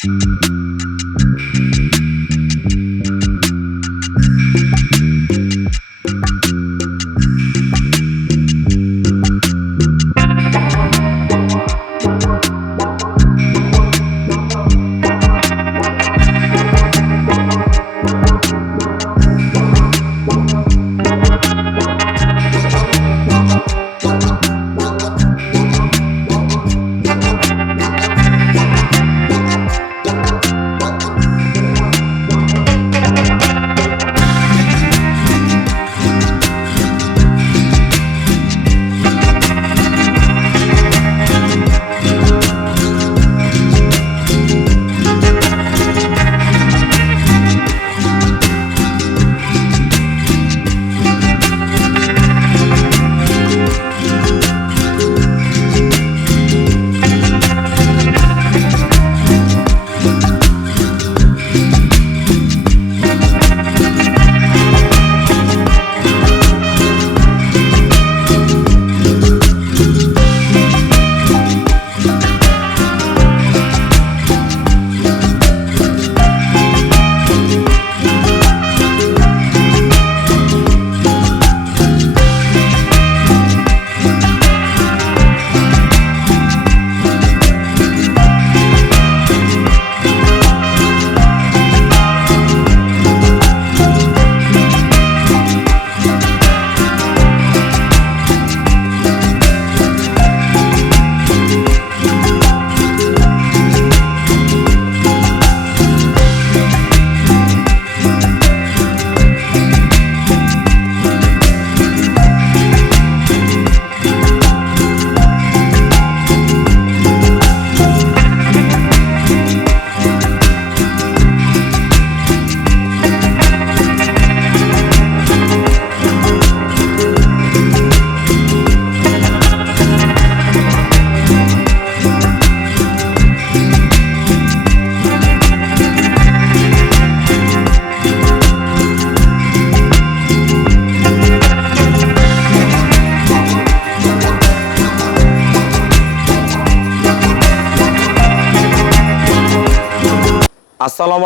আসসালামু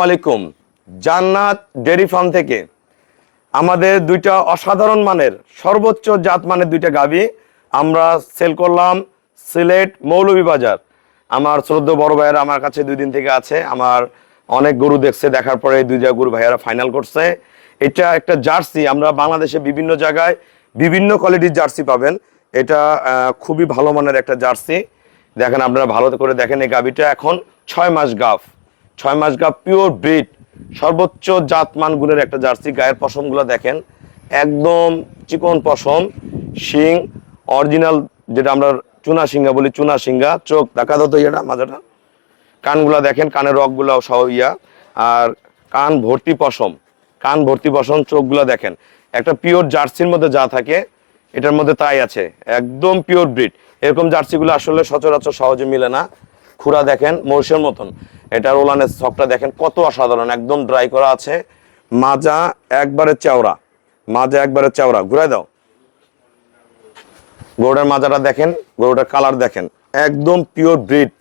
আলাইকুম। জান্নাত ডেয়ারি ফার্ম থেকে আমাদের দুইটা অসাধারণ মানের সর্বোচ্চ জাত মানের দুইটা গাভী আমরা সেল করলাম সিলেট মৌলভীবাজার। আমার শ্রদ্ধেয় বড় ভাইয়েরা আমার কাছে 2 দিন থেকে আছে, আমার অনেক গরু দেখছে, দেখার পরে দুইটা গরু ভাইয়েরা ফাইনাল করছে। এটা একটা জার্সি, আমরা বাংলাদেশে বিভিন্ন জায়গায় বিভিন্ন কোয়ালিটির জার্সি পাবেন। এটা খুবই ভালো মানের একটা জার্সি। দেখেন আপনারা ভালো করে দেখেন, এই গাভীটা এখন 6 মাস গাভ, 6 মাস গাভ, পিওর ব্রিড, সর্বোচ্চ জাতমান গুণের একটা জার্সি। গায়ের পশমগুলো দেখেন, একদম চিকন পশম, শিং অরিজিনাল, যেটা আমরা চুনা সিংহা বলি, চুনা সিংহা। চোখ দেখা দতো ইয়েটা মাজাটা, কানগুলা দেখেন, কানের রকগুলো সহ ইয়া, আর কান ভর্তি পশম, কান ভর্তি পশম, চোখগুলা দেখেন। একটা পিওর জার্সির মধ্যে যা থাকে এটার মধ্যে তাই আছে, একদম পিওর ব্রিড। এরকম জার্সিগুলো আসলে সচরাচর সহজে মিলে না। খুরা দেখেন মহিষের মতন, এটার ওলানের ছকটা দেখেন কত অসাধারণ, একদম ড্রাই করা আছে। মাজা একবারে চওড়া, মাজা একবারে চওড়া। ঘুরাই দাও। গরুটার মাজাটা দেখেন, গরুটার কালার দেখেন, একদম পিওর ব্রিড,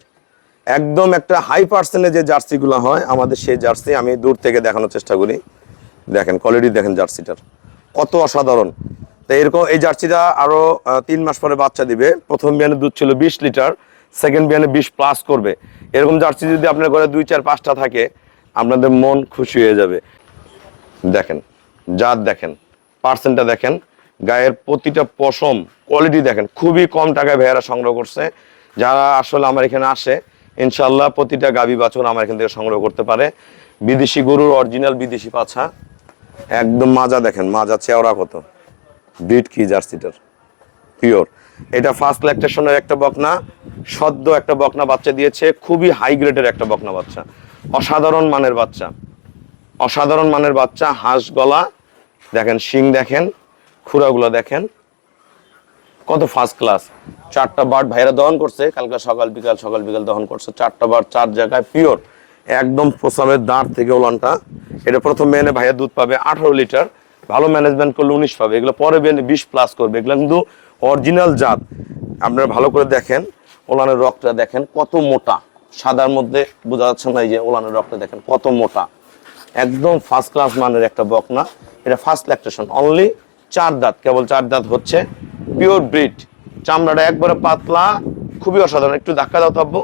একদম একটা হাই পার্সেন্টে যে জার্সিগুলো হয় আমাদের, সেই জার্সি আমি দূর থেকে দেখানোর চেষ্টা করি। দেখেন কোয়ালিটি দেখেন জার্সিটার কত অসাধারণ। তো এরকম এই জার্সিটা আরো 3 মাস পরে বাচ্চা দিবে। প্রথম বিয়ানে দুধ ছিল 20 লিটার, সেকেন্ড বিয়ানে 20 প্লাস করবে। এরকম জার্সি যদি আপনার ঘরে 2, 4, 5টা থাকে, আপনাদের মন খুশি হয়ে যাবে। দেখেন জাত দেখেন, পার্সেন্টটা দেখেন, গায়ের প্রতিটা পশম কোয়ালিটি দেখেন। খুবই কম টাকায় ভাইয়ারা সংগ্রহ করছে। যারা আসলে আমার এখানে আসে, ইনশাল্লাহ প্রতিটা গাভী বাছুর আমার এখান থেকে সংগ্রহ করতে পারে। বিদেশি গরুর অরিজিনাল বিদেশি পাছা, একদম মাজা দেখেন, মাজা চেওড়া কত, ব্রিড কি জার্সিটার, পিওর। এটা ফার্স্ট ল্যাকটেশনের একটা বকনা, সদ্য একটা বকনা বাচ্চা দিয়েছে, খুবই হাই গ্রেডের একটা বকনা বাচ্চা, অসাধারণ মানের বাচ্চা, অসাধারণ মানের বাচ্চা। হাঁস গলা দেখেন, শিং দেখেন, খুরাগুলো দেখেন, কত ফার্স্ট ক্লাস। 4টা বার্ড ভাইরা দহন করছে কালকে সকাল বিকাল, সকাল বিকাল দহন করছে। 4টা বার্ড 4 জায়গায় পিওর, একদম পোষামের দাঁড় থেকে ওলানটা। এটা প্রথম মেনে ভাইয়া দুধ পাবে 18 লিটার, ভালো ম্যানেজমেন্ট করলে 19 পাবে। এগুলো পরে বেনে 20 প্লাস করবে। এগুলো কিন্তু অরিজিনাল জাত। আপনারা ভালো করে দেখেন, ওলানের রকটা দেখেন কত মোটা, সাদার মধ্যে বোঝা যাচ্ছে না, এই যে ওলানের রক্ত দেখেন কত মোটা, একদম ফার্স্ট ক্লাস মানের একটা বকনা। এটা ফার্স্ট ল্যাকটেশন, অনলি 4 দাঁত, কেবল 4 দাঁত হচ্ছে, পিওর ব্রিড, চামড়াটা একবারে পাতলা, খুবই অসাধারণ। একটু ধাক্কা দাও তো আব্বু,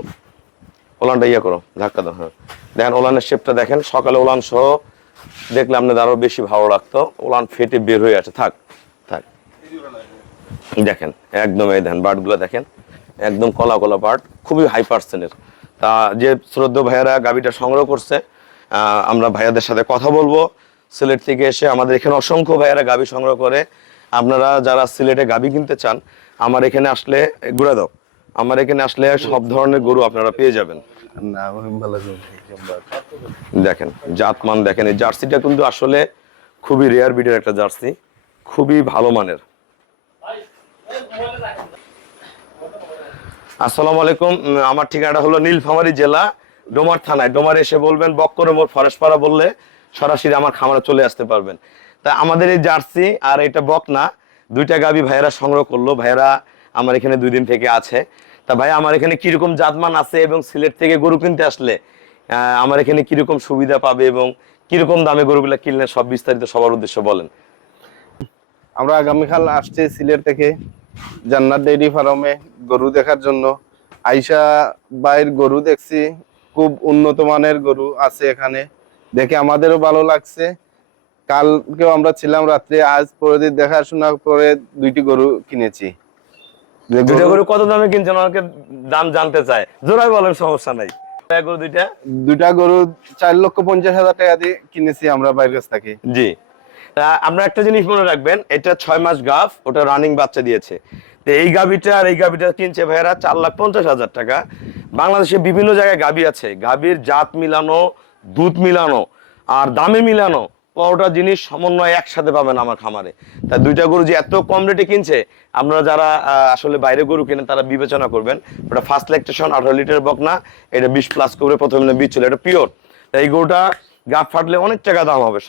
ওলানটা ইয়ে করো, ধাক্কা দাও। হ্যাঁ দেখেন ওলানের শেপটা দেখেন, সকালে ওলান সহ দেখলে আপনাদের আরো বেশি ভালো লাগতো। ওলান ফেটে বের হয়ে আছে, থাক থাক। দেখেন একদম এই দেখেন বার্ডগুলো দেখেন, একদম কলা কলা বার্ড, খুবই হাই পার্সেন্টের। তা যে শ্রদ্ধেয় ভাইয়ারা গাবিটা সংগ্রহ করছে, আমরা ভাইয়াদের সাথে কথা বলবো। সিলেট থেকে এসে আমাদের এখানে অসংখ্য ভাইয়ারা গাবি সংগ্রহ করে। আপনারা যারা সিলেটে গাবি কিনতে চান, আমার এখানে আসলে ঘুরে দাও, আমার এখানে আসলে সব ধরনের গরু আপনারা পেয়ে যাবেন। দেখেন জাতমান দেখেন, এই জার্সিটা কিন্তু আসলে খুবই রেয়ার ব্রিডের একটা জার্সি, খুবই ভালো মানের। আসসালামু আলাইকুম, আমার ঠিকানাটা হলো নীলফামারী জেলা, ডোমার থানায়। ডোমার এসে বলবেন বক্করে মোড় ফরেশপাড়া বললে সরাসরি আমার খামারে চলে আসতে পারবেন। তা আমাদের এই জার্সি আর এটা বকনা, দুইটা গাবি ভাইয়েরা সংগ্রহ করলো। ভাইয়েরা আমার এখানে 2 দিন থেকে আছে। তা ভাই আমার এখানে কিরকম জাতমান আছে এবং সিলেট থেকে গরু কিনতে আসলে আমার এখানে কিরকম সুবিধা পাবে এবং কিরকম দামে গরুগুলা কিনলে, সব বিস্তারিত সবার উদ্দেশ্য বলেন। আমরা আগামীকাল আসছি সিলেট থেকে জান্নাত ডেইরি ফার্মে গরু দেখার জন্য। আইসা বাইর গরু দেখছি, খুব উন্নত মানের গরু আছে এখানে, দেখে আমাদেরও ভালো লাগছে। কালকেও আমরা ছিলাম রাত্রে, আজ পরের দেখাশোনা করে 2টি গরু কিনেছি। দুইটা গরু কত দামে কিনছেন, আমাকে দাম জানতে চায়, জোড়াই বলেন, সমস্যা নাই। গরু দুইটা গরু 4,50,000 টাকা দিয়ে কিনেছি আমরা বাইরের কাছ থেকে। জি, আপনারা একটা জিনিস মনে রাখবেন, এটা 6 মাস গাভ, ওটা রানিং বাচ্চা দিয়েছে। তো এই গাভিটা আর এই গাভিটা কিনছে ভাইয়েরা 4,50,000 টাকা। বাংলাদেশে বিভিন্ন জায়গায় গাভি আছে, গাভির জাত মিলানো, দুধ মিলানো আর দামে মিলানো, পুরোটা জিনিস সমন্বয় একসাথে পাবেন আমার খামারে। তাই দুইটা গরু যে এত কম রেটে কিনছে, আপনারা যারা আসলে বাইরে গরু কিনেন তারা বিবেচনা করবেন। ওটা ফার্স্ট ল্যাকটেশন 18 লিটার বকনা, এটা 20+ করে প্রথমে বীজ ছিল, এটা পিওর। এই গরুটা গাভ ফাটলে অনেক টাকা দাম হবে,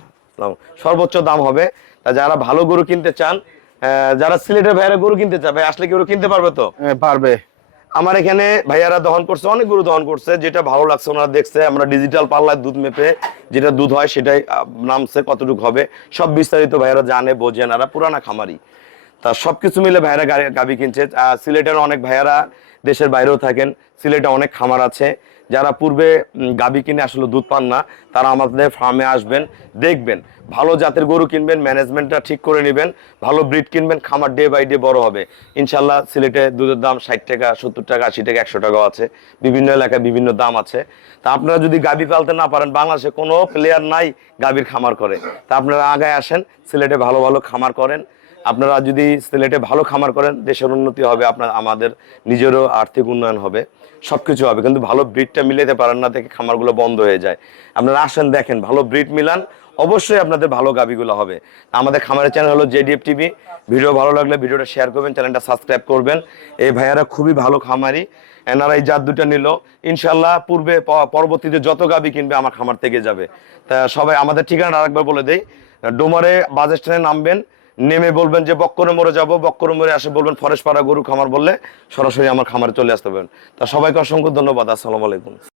সর্বোচ্চ দাম হবে। তা যারা ভালো গরু কিনতে চান, যারা সিলেটের ভাইয়ারা গরু কিনতে চায়, ভাই আসলে গরু কিনতে পারবে তো? পারবে। আমার এখানে ভাইয়ারা দহন করছে, অনেক গরু দহন করছে, যেটা ভালো লাগছে ওনারা দেখছে। আমরা ডিজিটাল পাল্লায় দুধ মেপে যেটা দুধ হয় সেটাই নামছে, কতটুকু হবে সব বিস্তারিত ভাইয়ারা জানে, বোঝেন, আর পুরানা খামারি। তা সবকিছু মিলে ভাইয়ারা গাবি কিনছে। সিলেটের অনেক ভাইয়ারা দেশের বাইরেও থাকেন, সিলেটে অনেক খামার আছে। যারা পূর্বে গাবি কিনে আসলে দুধ পান না, তারা আমাদের ফার্মে আসবেন, দেখবেন, ভালো জাতের গরু কিনবেন, ম্যানেজমেন্টটা ঠিক করে নেবেন, ভালো ব্রিড কিনবেন, খামার ডে বাই ডে বড় হবে ইনশাল্লাহ। সিলেটে দুধের দাম 60 টাকা, 70 টাকা, 80 টাকা, 100 টাকাও আছে, বিভিন্ন এলাকায় বিভিন্ন দাম আছে। তা আপনারা যদি গাবি পালতে না পারেন, বাংলাদেশে কোনো প্লেয়ার নাই গাবির খামার করে, তা আপনারা আগায় আসেন, সিলেটে ভালো ভালো খামার করেন। আপনারা যদি সিলেটে ভালো খামার করেন, দেশের উন্নতি হবে, আমাদের নিজেরও আর্থিক উন্নয়ন হবে, সবকিছু হবে। কিন্তু ভালো ব্রিডটা মিলাতে পারেন না, দেখে খামারগুলো বন্ধ হয়ে যায়। আপনারা আসেন, দেখেন, ভালো ব্রিড মিলান, অবশ্যই আপনাদের ভালো গাবিগুলো হবে। আমাদের খামারের চ্যানেল হলো জেডিএফ টিভি। ভিডিও ভালো লাগলে ভিডিওটা শেয়ার করবেন, চ্যানেলটা সাবস্ক্রাইব করবেন। এই ভাইয়ারা খুবই ভালো খামারি, এনারা এই জাত দুটা নিল, ইনশাল্লাহ পূর্বে পরবর্তীতে যত গাবি কিনবে আমার খামার থেকে যাবে। তা সবাই আমাদের ঠিকানা আরেকবার বলে দেই, ডোমারে বাস স্ট্যান্ডে নামবেন, নেমে বলবেন যে বক্করে মোড়ে যাবো, বক্করে মোড়ে আসে বলবেন ফরেশপাড়া গরু খামার বললে সরাসরি আমার খামারে চলে আসতে পারবেন। তা সবাইকে অসংখ্য ধন্যবাদ, আসসালামু আলাইকুম।